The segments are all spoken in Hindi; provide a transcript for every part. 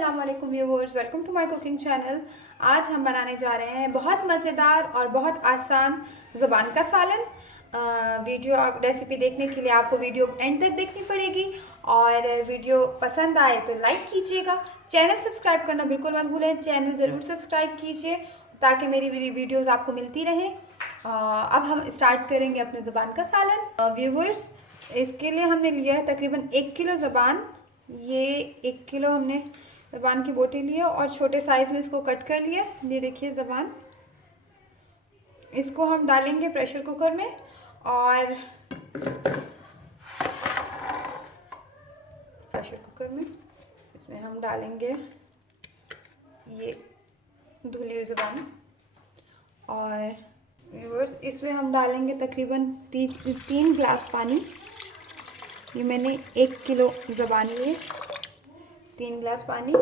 अस्सलाम वालेकुम viewers, welcome to my cooking channel. आज हम बनाने जा रहे हैं बहुत मज़ेदार और बहुत आसान ज़ुबान का सालन। वीडियो आप रेसिपी देखने के लिए आपको वीडियो एंड तक देखनी पड़ेगी और वीडियो पसंद आए तो लाइक कीजिएगा। चैनल सब्सक्राइब करना बिल्कुल मत भूलें, चैनल ज़रूर सब्सक्राइब कीजिए ताकि मेरी वीडियोज़ आपको मिलती रहें। अब हम स्टार्ट करेंगे अपने ज़ुबान का सालन। व्यूअर्स, इसके लिए हमने लिया है तकरीबन 1 किलो ज़ुबान। ये 1 किलो हमने ज़बान की बोटी लिया और छोटे साइज़ में इसको कट कर लिया। ये देखिए ज़बान, इसको हम डालेंगे प्रेशर कुकर में और प्रेशर कुकर में इसमें हम डालेंगे ये धुली हुई ज़बान और व्यूअर्स इसमें हम डालेंगे तकरीबन 3 गिलास पानी। ये मैंने 1 किलो ज़बान लिए, 3 गिलास पानी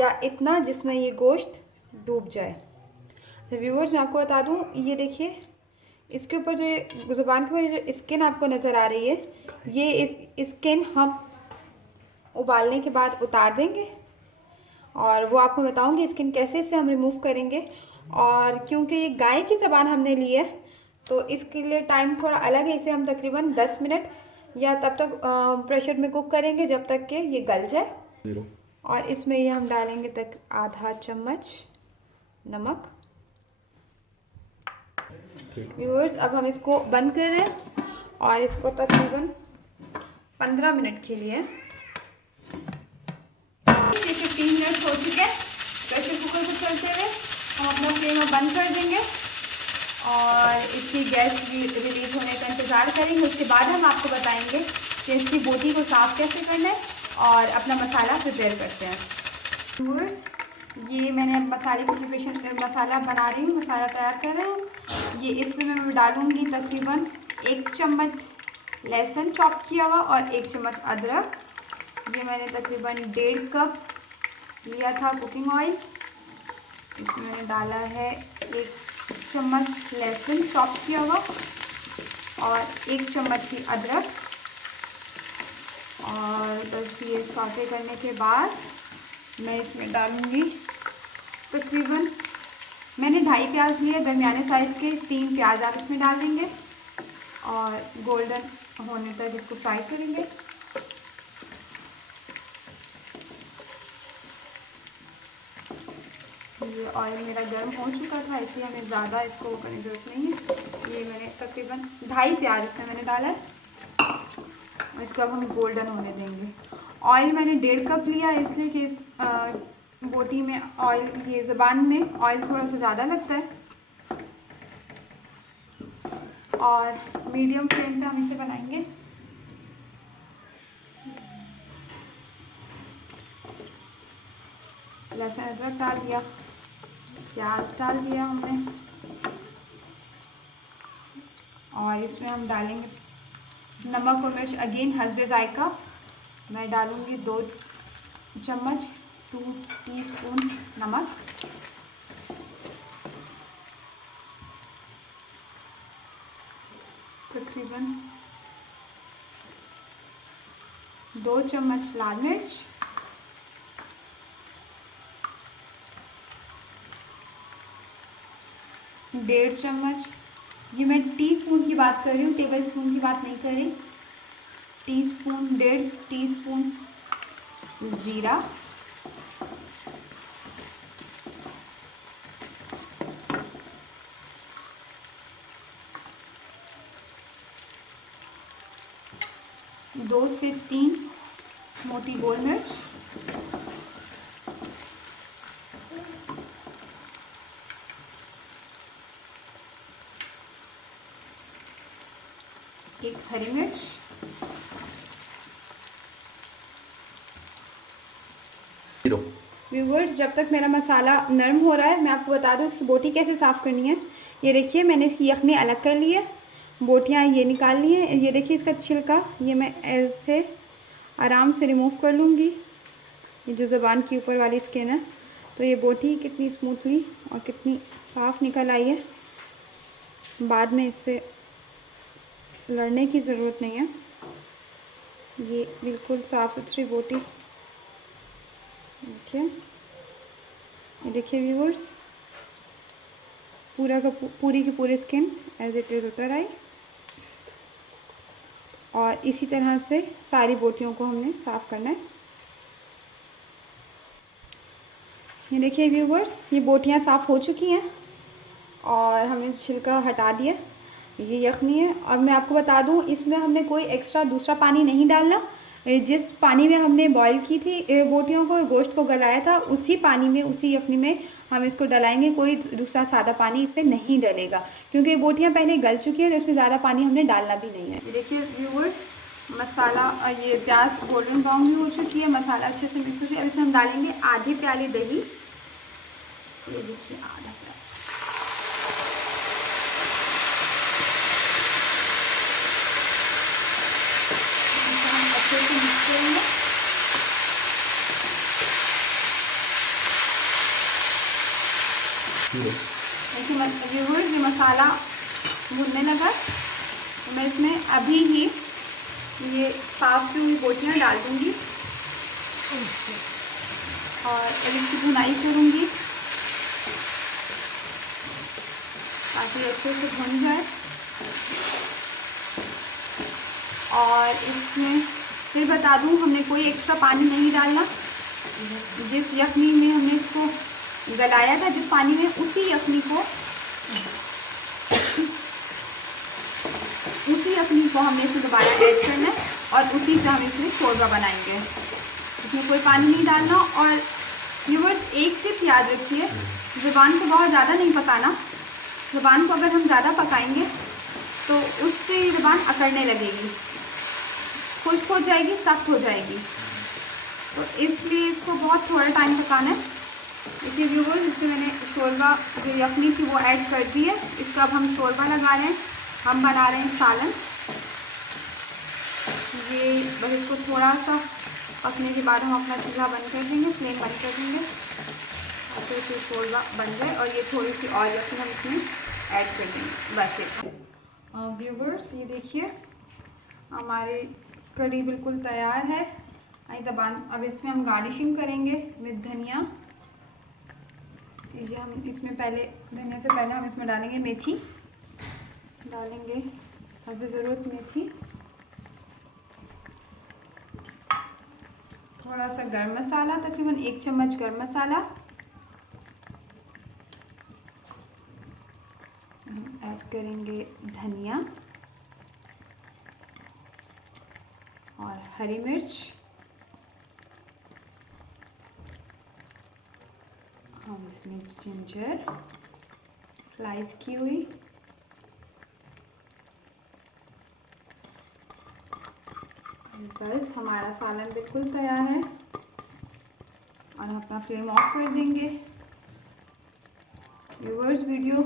या इतना जिसमें ये गोश्त डूब जाए। तो व्यूअर्स मैं आपको बता दूं, ये देखिए इसके ऊपर जो ज़ुबान के ऊपर जो स्किन आपको नज़र आ रही है, ये इस स्किन हम उबालने के बाद उतार देंगे और वो आपको बताऊंगी स्किन कैसे इसे हम रिमूव करेंगे। और क्योंकि ये गाय की ज़बान हमने ली है तो इसके लिए टाइम थोड़ा अलग है। इसे हम तकरीबन 10 मिनट या तब तक प्रेशर में कुक करेंगे जब तक कि ये गल जाए। और इसमें ये हम डालेंगे तक आधा चम्मच नमक। व्यूअर्स अब हम इसको बंद कर रहे हैं और इसको तकरीबन 15 मिनट के लिए 15 मिनट हो चुके हैं। प्रेशर कुकर को चलते हुए हम अपना फ्लेम बंद कर देंगे और इसकी गैस रिलीज होने का इंतज़ार करेंगे। उसके बाद हम आपको बताएंगे कि इसकी बोटी को साफ़ कैसे करना है और अपना मसाला प्रिपेयर करते हैं। व्यूअर्स, ये मैंने मसाले की प्रिपरेशन मसाला बना रही हूँ, मसाला तैयार कर रही हूँ। ये इसमें मैं डालूँगी तकरीबन 1 चम्मच लहसुन चॉप किया हुआ और 1 चम्मच अदरक। ये मैंने तकरीबन 1.5 कप लिया था कुकिंग ऑयल। इसमें मैंने डाला है 1 चम्मच लहसुन चॉप किया हुआ और 1 चम्मच ही अदरक। और बस ये सौटे करने के बाद मैं इसमें डालूँगी तकरीबन, मैंने 2.5 प्याज लिए दरमियाने साइज़ के, 3 प्याज आप इसमें डाल देंगे और गोल्डन होने तक इसको फ्राई करेंगे। ये ऑयल मेरा गर्म हो चुका था इसलिए हमें ज़्यादा इसको करने की ज़रूरत नहीं है। ये मैंने तकरीबन 2.5 प्याज इसमें मैंने डाला है और इसको अब हम गोल्डन होने देंगे। ऑयल मैंने 1.5 कप लिया इसलिए कि इस बोटी में ऑयल, ये ज़ुबान में ऑयल थोड़ा सा ज़्यादा लगता है और मीडियम फ्लेम पे हम इसे बनाएंगे। लहसुन अदरक डाल दिया, प्याज डाल दिया हमने और इसमें हम डालेंगे नमक और मिर्च अगेन हस्बे जायका। मैं डालूँगी 2 चम्मच 2 टीस्पून नमक। तकरीबन 2 चम्मच लाल मिर्च, 1.5 चम्मच, ये मैं टीस्पून की बात कर रही हूँ, टेबल स्पून की बात नहीं कर रही। टीस्पून, 1.5 टीस्पून ज़ीरा, दो से 3 मोटी गोल मिर्च, 1 हरी मिर्च, व्यूअर्स जब तक मेरा मसाला नरम हो रहा है मैं आपको बता दूं इसकी बोटी कैसे साफ़ करनी है। ये देखिए मैंने इसकी यखनी अलग कर ली है, बोटियाँ ये निकाल ली हैं। ये देखिए इसका छिलका ये मैं ऐसे आराम से रिमूव कर लूँगी। ये जो ज़ुबान की ऊपर वाली स्किन है, तो ये बोटी कितनी स्मूथली और कितनी साफ़ निकल आई है। बाद में इससे लड़ने की ज़रूरत नहीं है, ये बिल्कुल साफ़ सुथरी बोटी देखिए, ये देखिए व्यूअर्स, पूरा का पूरी की पूरी स्किन एज इट इज़ उतर आई। और इसी तरह से सारी बोटियों को हमने साफ़ करना है। ये देखिए व्यूअर्स, ये बोटियाँ साफ़ हो चुकी हैं और हमने छिलका हटा दिया। ये यखनी है। और मैं आपको बता दूं, इसमें हमने कोई एक्स्ट्रा दूसरा पानी नहीं डालना। जिस पानी में हमने बॉईल की थी बोटियों को, गोश्त को गलाया था, उसी पानी में, उसी यखनी में हम इसको डलाएंगे। कोई दूसरा सादा पानी इस पर नहीं डलेगा, क्योंकि बोटियाँ पहले गल चुकी हैं तो इसमें ज़्यादा पानी हमने डालना भी नहीं है। देखिए व्यूअर्स, मसाला, ये प्याज गोल्डन ब्राउन भी हो चुकी है, मसाला अच्छे से मिक्स हो चुकी है। अब इसमें हम डालेंगे आधे प्याले दही। ये देखिए आधा प्याला। अच्छे से मिक्स करेंगे। देखिए ये मसाला भुनने लगा, तो मैं इसमें अभी ही ये साफ की हुई बोटियाँ डाल दूँगी और इसकी भुनाई करूँगी ताकि अच्छे से भुन जाए। और इसमें फिर बता दूँ, हमने कोई एक्स्ट्रा पानी नहीं डालना। जिस यखनी में हमने इसको गलाया था, जिस पानी में, उसी यखनी को हमने इसमें दोबारा ऐड करना है और उसी से हम इसमें शोरबा बनाएंगे। इसमें कोई पानी नहीं डालना। और व्यूअर्स, एक टिप याद रखिए, ज़ुबान को बहुत ज़्यादा नहीं पकाना। ज़ुबान को अगर हम ज़्यादा पकाएंगे तो उससे ज़ुबान अकड़ने लगेगी, खुश्क हो जाएगी, सख्त हो जाएगी। तो इसलिए इसको बहुत थोड़ा टाइम पकाना है। देखिए व्यूअर्स, इसमें मैंने शोरबा जो यखनी थी वो ऐड कर दी है। इसका अब हम शोरबा लगा रहे हैं, हम बना रहे हैं सालन। ये बस इसको थोड़ा सा पकने के बाद हम अपना चूल्हा बंद कर देंगे, फ्लेम बंद कर देंगे और फिर इसमें शोरबा बन जाए। और ये थोड़ी सी और यखनी हम इसमें ऐड कर देंगे, बस ये। व्यूअर्स, ये देखिए हमारी कढ़ी बिल्कुल तैयार है। आई दबान। अब इसमें हम गार्निशिंग करेंगे विद धनिया। ये हम इसमें पहले, धनिया से पहले हम इसमें डालेंगे मेथी, डालेंगे अभी ज़रूरत मेथी, थोड़ा सा गरम मसाला, तकरीबन 1 चम्मच गरम मसाला ऐड करेंगे, धनिया और हरी मिर्च, हम इसमें जिंजर स्लाइस की हुई, बस हमारा सालन बिल्कुल तैयार है। और हम अपना फ्लेम ऑफ कर देंगे। Viewers, video